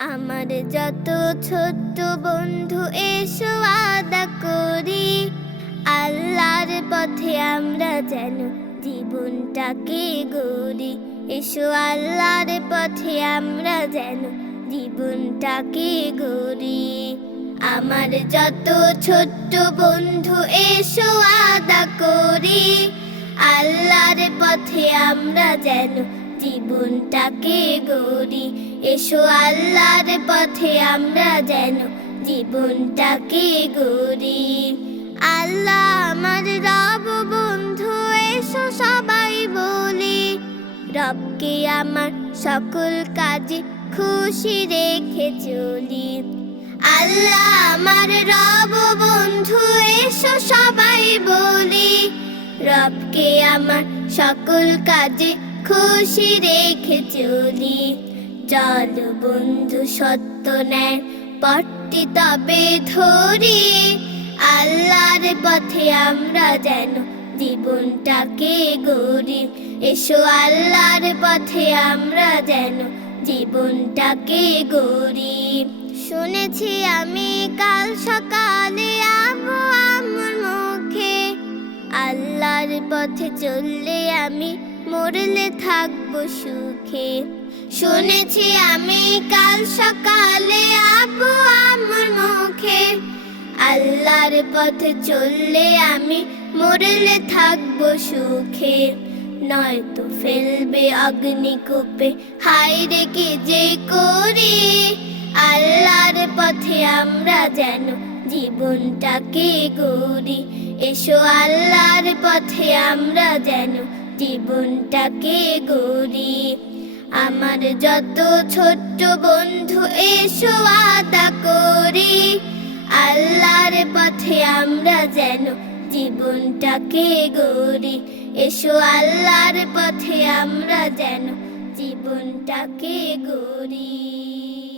আমার যত ছোট্ট বন্ধু, এসো আদা করি। আল্লাহর পথে আমরা যেন জীবনটাকে গড়ি। এসো আল্লাহর পথে আমরা যেন জীবনটাকে গড়ি। আমার যত ছোট্ট বন্ধু, এসো আদা করি। আল্লাহর পথে আমরা যেন জীবনটাকে গড়ি। এসো আল্লাহর পথে আমরা যেন জীবনটাকে গড়ি। আল্লাহ আমার রব, বন্ধু, এসো সবাই বলি। রবকে আমার সকল কাজে খুশি রেখে চলি। আল্লাহ আমার রব, বন্ধু, এসো সবাই বলি। রবকে আমার সকল কাজে খুশি রেখে চলি। চল বন্ধু, সত্য নেয় পট্টি তবে ধরি। আল্লাহর পথে আমরা যেন জীবনটাকে গড়ি। এসো আল্লাহর পথে আমরা যেন জীবনটাকে গড়ি। শুনেছি আমি কাল সকালে পথে চললে আমি মরলে থাকব সুখে। শুনেছি আমি কাল সকালে আবো আমার মুখে। আল্লাহর পথে চললে আমি মরলে থাকব সুখে। নয়তো ফেলবে অগ্নিকূপে হাই রেখে যে করি। আল্লাহর পথে আমরা যেন জীবনটাকে গড়ি। এসো আল্লাহর পথে আমরা যেন জীবনটাকে গড়ি। আমার যত ছোট্ট বন্ধু, এসো আদা করি। আল্লাহর পথে আমরা যেন জীবনটাকে গড়ি। এসো আল্লাহর পথে আমরা যেন জীবনটাকে গড়ি।